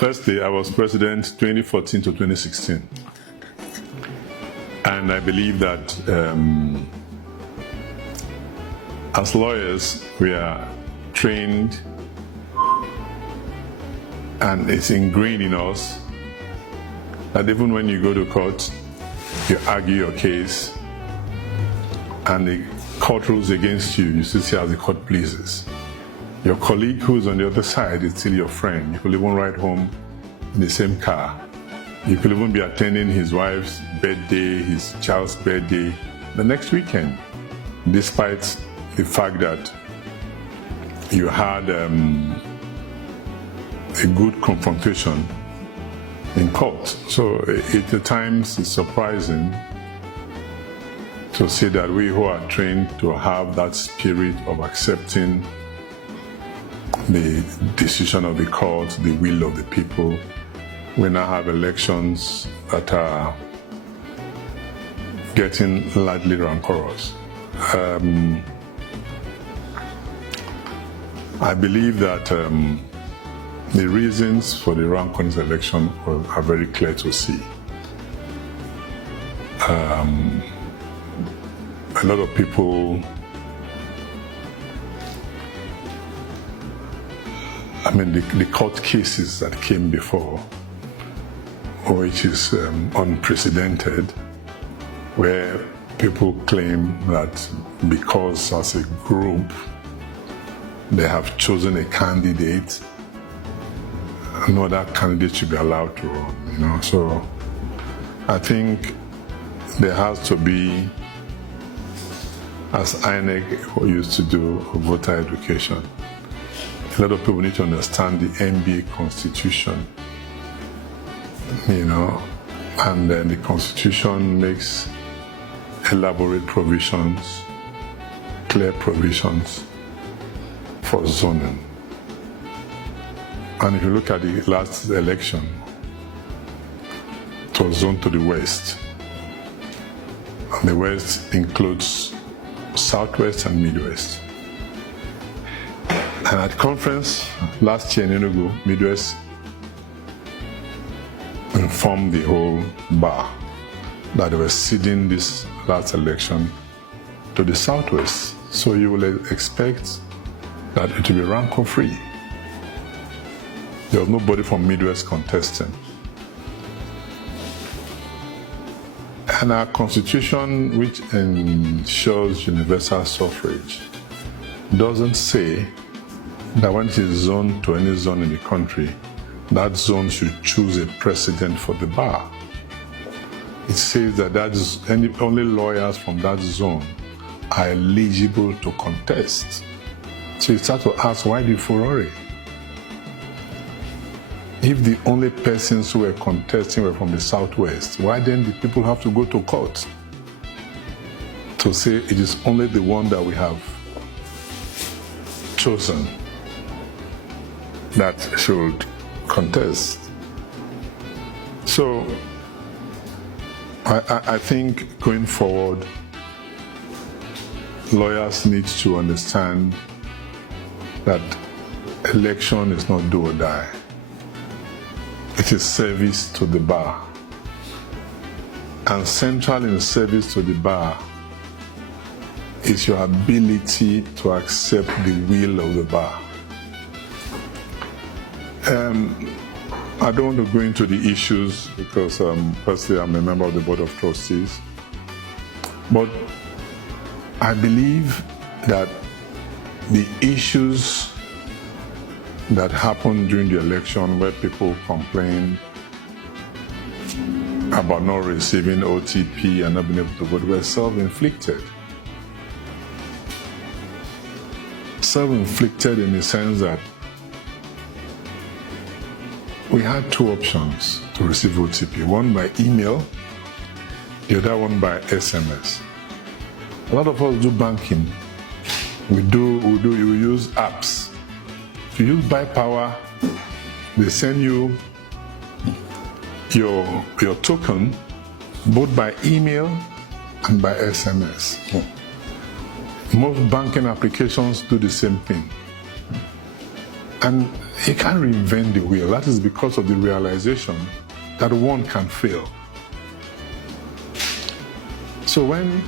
firstly, I was president 2014 to 2016. And I believe that as lawyers, we are trained and it's ingrained in us that even when you go to court, you argue your case and the court rules against you, you still see how the court pleases. Your colleague who's on the other side is still your friend. You could even ride home in the same car. You could even be attending his wife's birthday, his child's birthday the next weekend, despite the fact that you had a good confrontation in court. So at times it's surprising to see that we who are trained to have that spirit of accepting the decision of the court, the will of the people, we now have elections that are getting largely rancorous. I believe that the reasons for the rancorous election are very clear to see. A lot of people, the court cases that came before, which is unprecedented, where people claim that because as a group they have chosen a candidate, no other candidate should be allowed to run, So I think there has to be, as INEC used to do, voter education. A lot of people need to understand the NBA Constitution, and then the Constitution makes elaborate provisions, clear provisions for zoning. And if you look at the last election, it was zoned to the west. And the west includes southwest and midwest. And at conference last year in Enugu, Midwest informed the whole bar that they were ceding this last election to the southwest. So you will expect that it will be rancor-free. There was nobody from Midwest contesting. And our constitution, which ensures universal suffrage, doesn't say that when it is zoned to any zone in the country, that zone should choose a president for the bar. It says that only lawyers from that zone are eligible to contest. So you start to ask, why the furore? If the only persons who were contesting were from the southwest, why then did people have to go to court to say it is only the one that we have chosen that should contest? So I think going forward, lawyers need to understand that election is not do or die. It is service to the bar. And central in service to the bar is your ability to accept the will of the bar. I don't want to go into the issues because personally I'm a member of the Board of Trustees. But I believe that the issues that happened during the election where people complained about not receiving OTP and not being able to vote were self-inflicted. Self-inflicted in the sense that we had two options to receive OTP, one by email, the other one by SMS. A lot of us do banking. We use apps. If you use Buy Power, they send you your token both by email and by SMS. Most banking applications do the same thing. And he can't reinvent the wheel. That is because of the realization that one can fail. So when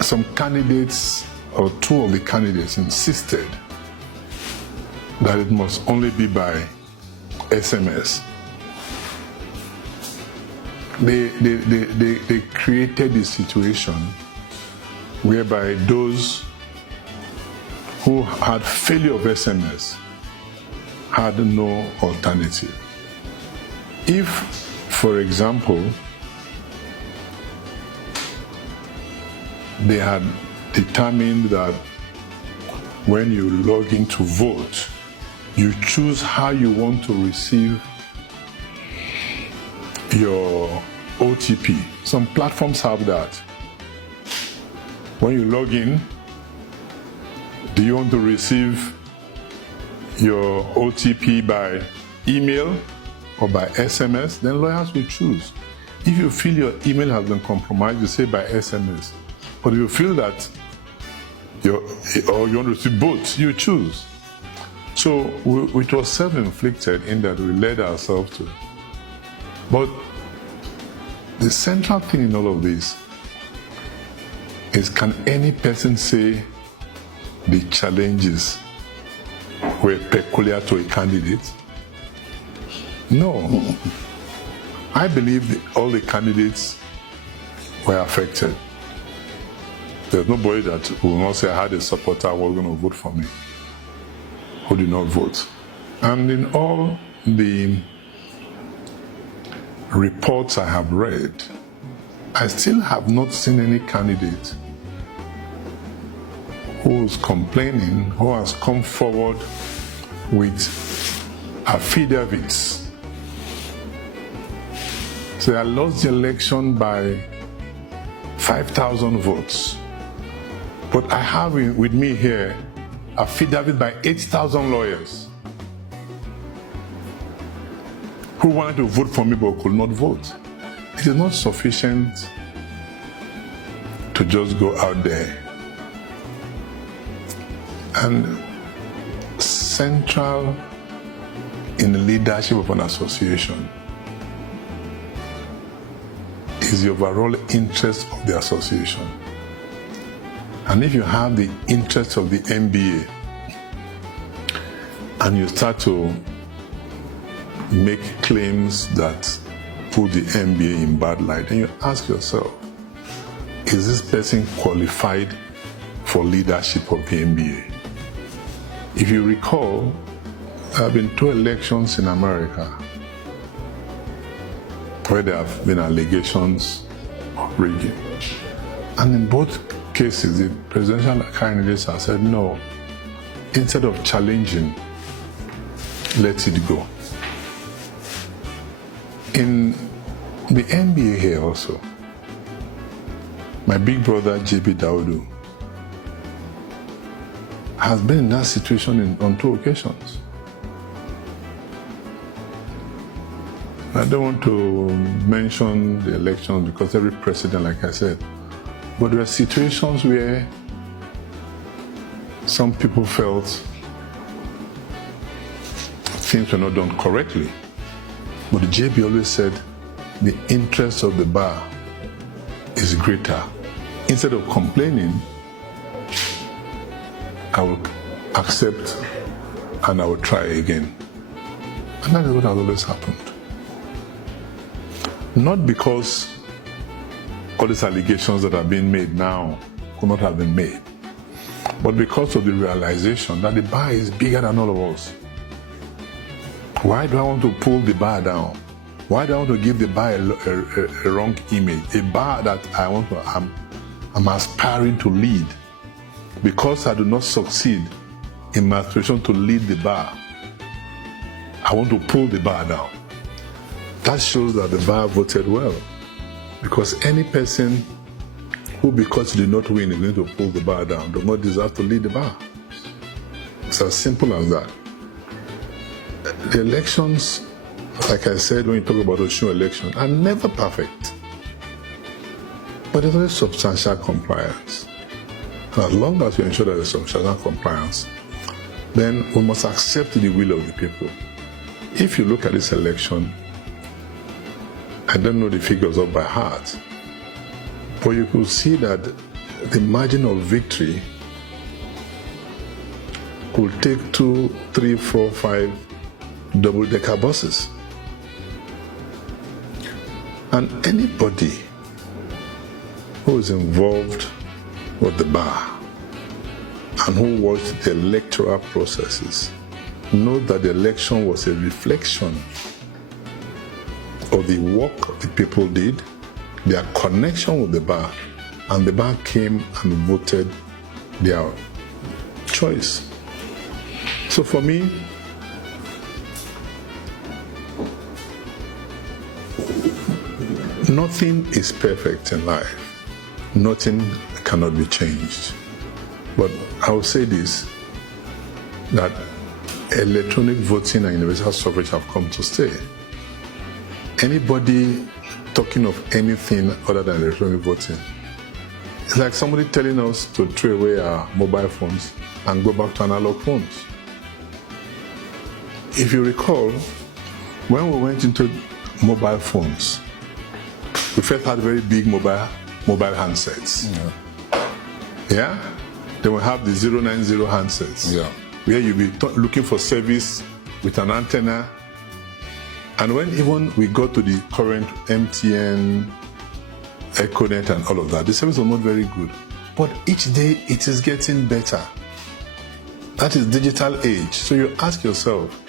some candidates, or two of the candidates, insisted that it must only be by SMS, they created a situation whereby those who had failure of SMS had no alternative. If, for example, they had determined that when you log in to vote, you choose how you want to receive your OTP. Some platforms have that. When you log in, do you want to receive your OTP by email or by SMS? Then lawyers will choose. If you feel your email has been compromised, you say by SMS. But if you feel that you want to receive both, you choose. So it was self-inflicted in that we led ourselves to. But the central thing in all of this is, can any person say the challenges were peculiar to a candidate? No. I believe all the candidates were affected. There's nobody that will not say, I had a supporter who was going to vote for me, who did not vote. And in all the reports I have read, I still have not seen any candidate who is complaining, who has come forward with affidavits. So I lost the election by 5,000 votes. But I have with me here affidavit by 8,000 lawyers who wanted to vote for me but could not vote. It is not sufficient to just go out there. And central in the leadership of an association is the overall interest of the association. And if you have the interest of the MBA and you start to make claims that put the MBA in bad light, then you ask yourself, is this person qualified for leadership of the MBA? If you recall, there have been 2 elections in America where there have been allegations of rigging. And in both cases, the presidential candidates have said, no, instead of challenging, let it go. In the NBA here also, my big brother, JP Daudu, has been in that situation on 2 occasions. I don't want to mention the elections because every president, like I said, but there are situations where some people felt things were not done correctly. But the JP always said the interest of the bar is greater. Instead of complaining, I will accept and I will try again. And that is what has always happened. Not because all these allegations that are being made now could not have been made, but because of the realization that the bar is bigger than all of us. Why do I want to pull the bar down? Why do I want to give the bar a wrong image? A bar that I'm aspiring to lead. Because I do not succeed in my aspiration to lead the bar, I want to pull the bar down. That shows that the bar voted well. Because any person who, because he did not win, is going to pull the bar down, does not deserve to lead the bar. It's as simple as that. The elections, like I said, when you talk about Osun election, are never perfect. But there's always substantial compliance. And as long as we ensure that there's substantial compliance, then we must accept the will of the people. If you look at this election, I don't know the figures up by heart, but you could see that the margin of victory could take 2, 3, 4, 5 double-decker buses. And anybody who is involved with the bar and who watched the electoral processes know that the election was a reflection of the work the people did, their connection with the bar, and the bar came and voted their choice. So for me, nothing is perfect in life. Nothing cannot be changed. But I will say this, that electronic voting and universal suffrage have come to stay. Anybody talking of anything other than electronic voting, it's like somebody telling us to throw away our mobile phones and go back to analog phones. If you recall, when we went into mobile phones, we first had very big mobile handsets. Yeah? Then we have the 090 handsets. Yeah. Where you'll be looking for service with an antenna. And when even we got to the current MTN, EchoNet and all of that, the service was not very good. But each day it is getting better. That is digital age. So you ask yourself,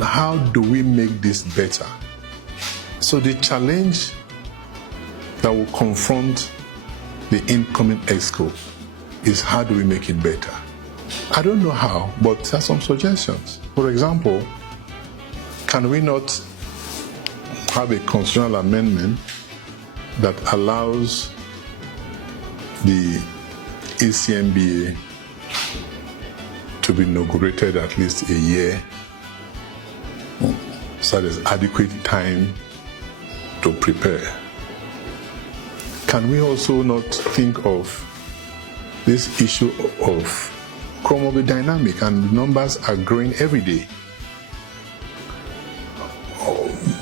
how do we make this better? So the challenge that will confront the incoming EXCO is, how do we make it better? I don't know how, but there are some suggestions. For example, can we not have a constitutional amendment that allows the ECMBA to be inaugurated at least a year, so there's adequate time to prepare? Can we also not think of this issue of comorbid dynamic, and numbers are growing every day?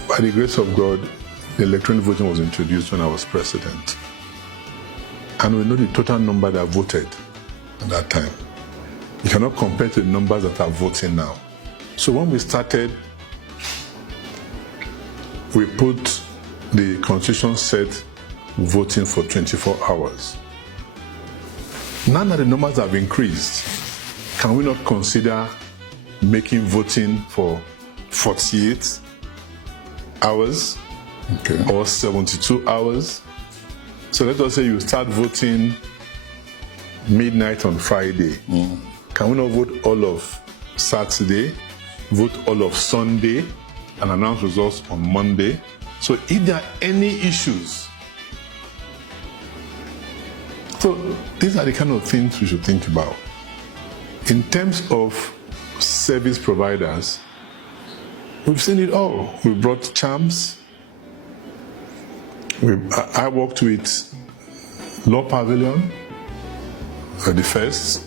By the grace of God, the electronic voting was introduced when I was president. And we know the total number that voted at that time. You cannot compare to the numbers that are voting now. So when we started, we put the Constitution set voting for 24 hours. Now that the numbers have increased, can we not consider making voting for 48 hours or 72 hours? So let us say you start voting midnight on Friday. Can we not vote all of Saturday, vote all of Sunday, and announce results on Monday? So if there are any issues, so these are the kind of things we should think about. In terms of service providers, we've seen it all. We brought CHAMS. I worked with Law Pavilion, the first.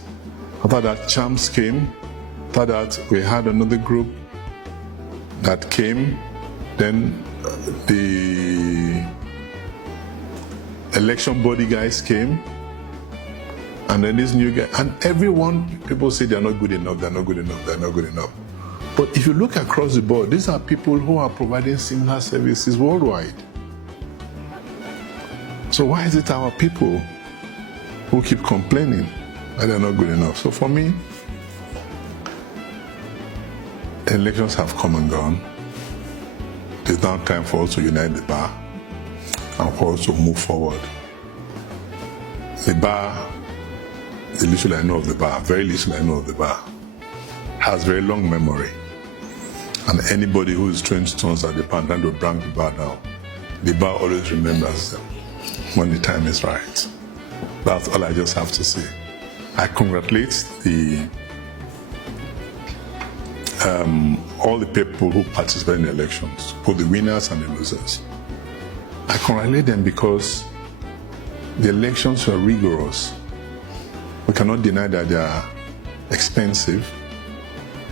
After that, CHAMS came. After that, we had another group that came. Then the election body guys came. And then this new guy. And everyone, people say they're not good enough, they're not good enough, they're not good enough. But if you look across the board, these are people who are providing similar services worldwide. So why is it our people who keep complaining that they're not good enough? So for me, elections have come and gone. It's now time for us to unite the bar and for us to move forward. The bar, the little I know of the bar, very little I know of the bar, has very long memory. And anybody who is throwing stones at the bar trying to bring the bar down, the bar always remembers them when the time is right. That's all I just have to say. I congratulate all the people who participate in the elections, both the winners and the losers. I congratulate them because the elections were rigorous. We cannot deny that there are expensive.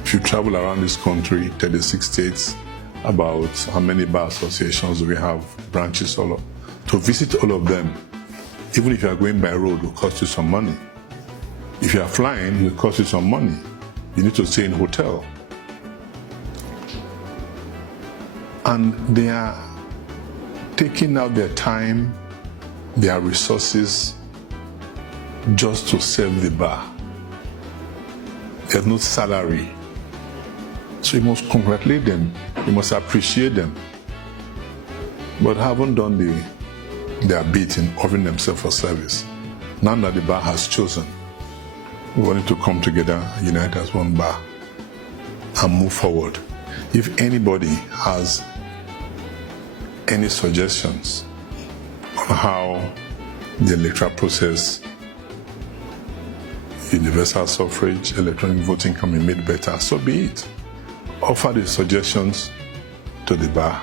If you travel around this country, 36 states, about how many bar associations we have, branches all of. To visit all of them, even if you are going by road, will cost you some money. If you are flying, it will cost you some money. You need to stay in a hotel. And they are taking out their time, their resources, just to serve the bar. There's no salary. So you must congratulate them. You must appreciate them. But haven't done their bit in offering themselves for service. Now that the bar has chosen, we wanted to come together, unite as one bar, and move forward. If anybody has any suggestions on how the electoral process, universal suffrage, electronic voting can be made better, so be it. Offer the suggestions to the bar,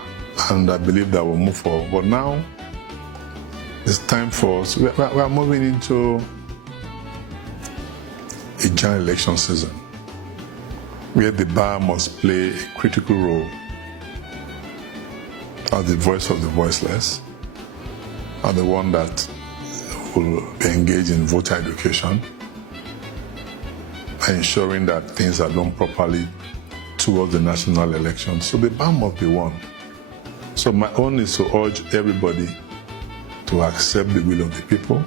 and I believe that we'll move forward. But now, it's time for us. We are moving into a general election season, where the bar must play a critical role as the voice of the voiceless, and the one that will engage in voter education, ensuring that things are done properly towards the national election. So the bar must be one. So my own is to urge everybody to accept the will of the people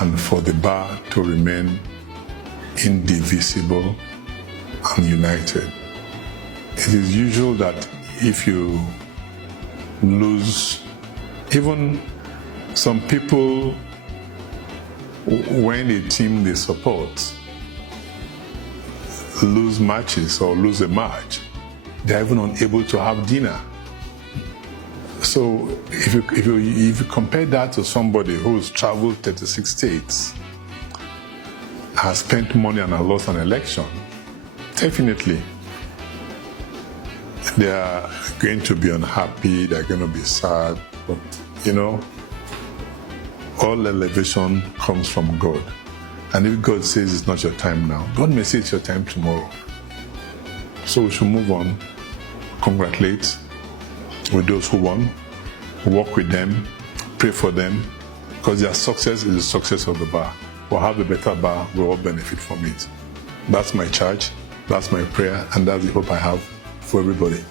and for the bar to remain indivisible and united. It is usual that if you lose, even some people, when a team they support lose matches or lose a match, they're even unable to have dinner. So if you compare that to somebody who's traveled 36 states, has spent money and has lost an election, definitely they are going to be unhappy, they're going to be sad. But all elevation comes from God. And if God says it's not your time now, God may say it's your time tomorrow. So we should move on, congratulate with those who won, work with them, pray for them, because their success is the success of the bar. We'll have a better bar, we'll all benefit from it. That's my charge, that's my prayer, and that's the hope I have for everybody.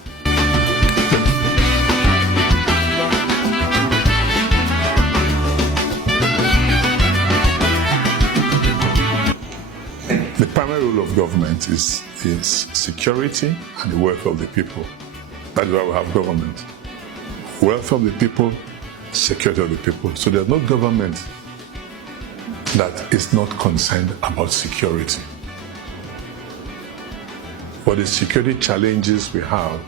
The primary role of government is security and the welfare of the people. That's why we have government. Welfare of the people, security of the people. So there's no government that is not concerned about security. But the security challenges we have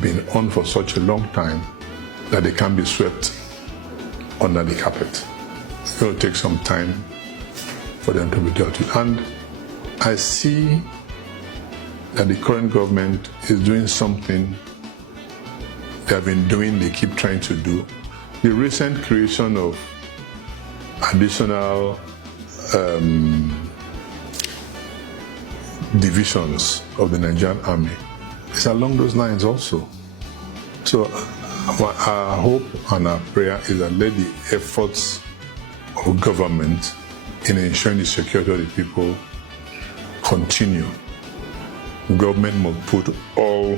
been on for such a long time that they can't be swept under the carpet. It's going to take some time for them to be dealt with. And I see that the current government is doing something they have been doing, they keep trying to do. The recent creation of additional divisions of the Nigerian Army is along those lines also. So our hope and our prayer is that let the efforts of government in ensuring the security of the people continue. Government must put all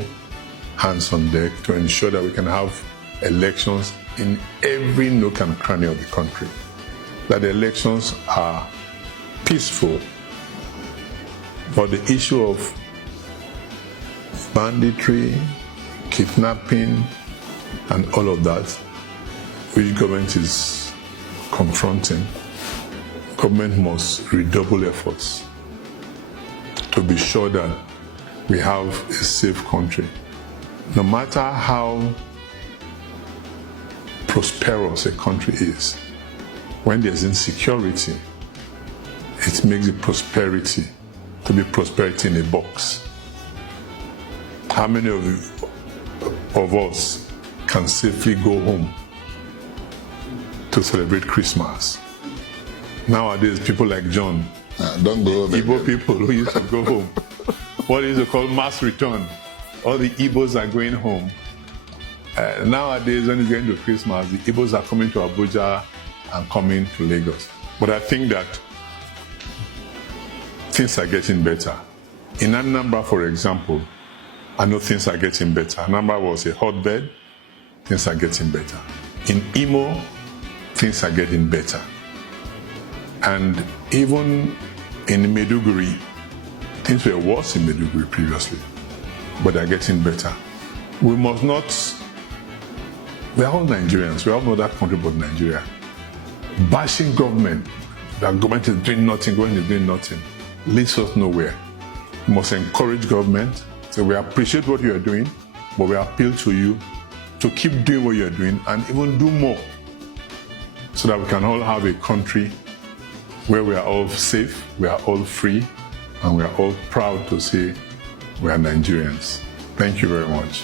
hands on deck to ensure that we can have elections in every nook and cranny of the country. That the elections are peaceful. But the issue of banditry, kidnapping, and all of that, which government is confronting, government must redouble efforts to be sure that we have a safe country. No matter how prosperous a country is, when there's insecurity, it makes the prosperity to be prosperity in a box. How many of us can safely go home to celebrate Christmas? Nowadays, people like John Don't go home. Igbo people who used to go home. What is called mass return. All the Igbos are going home. Nowadays, when it's going to Christmas, the Igbos are coming to Abuja and coming to Lagos. But I think that things are getting better. In Anambra, for example, I know things are getting better. Anambra was a hotbed. Things are getting better. In Imo, things are getting better. And even in Maiduguri, things were worse in Maiduguri previously, but they're getting better. We must not, we're all Nigerians, we all know that country but Nigeria. Bashing government, that government is doing nothing, government is doing nothing, leads us nowhere. We must encourage government, so we appreciate what you are doing, but we appeal to you to keep doing what you are doing and even do more, so that we can all have a country where we are all safe, we are all free, and we are all proud to say we are Nigerians. Thank you very much.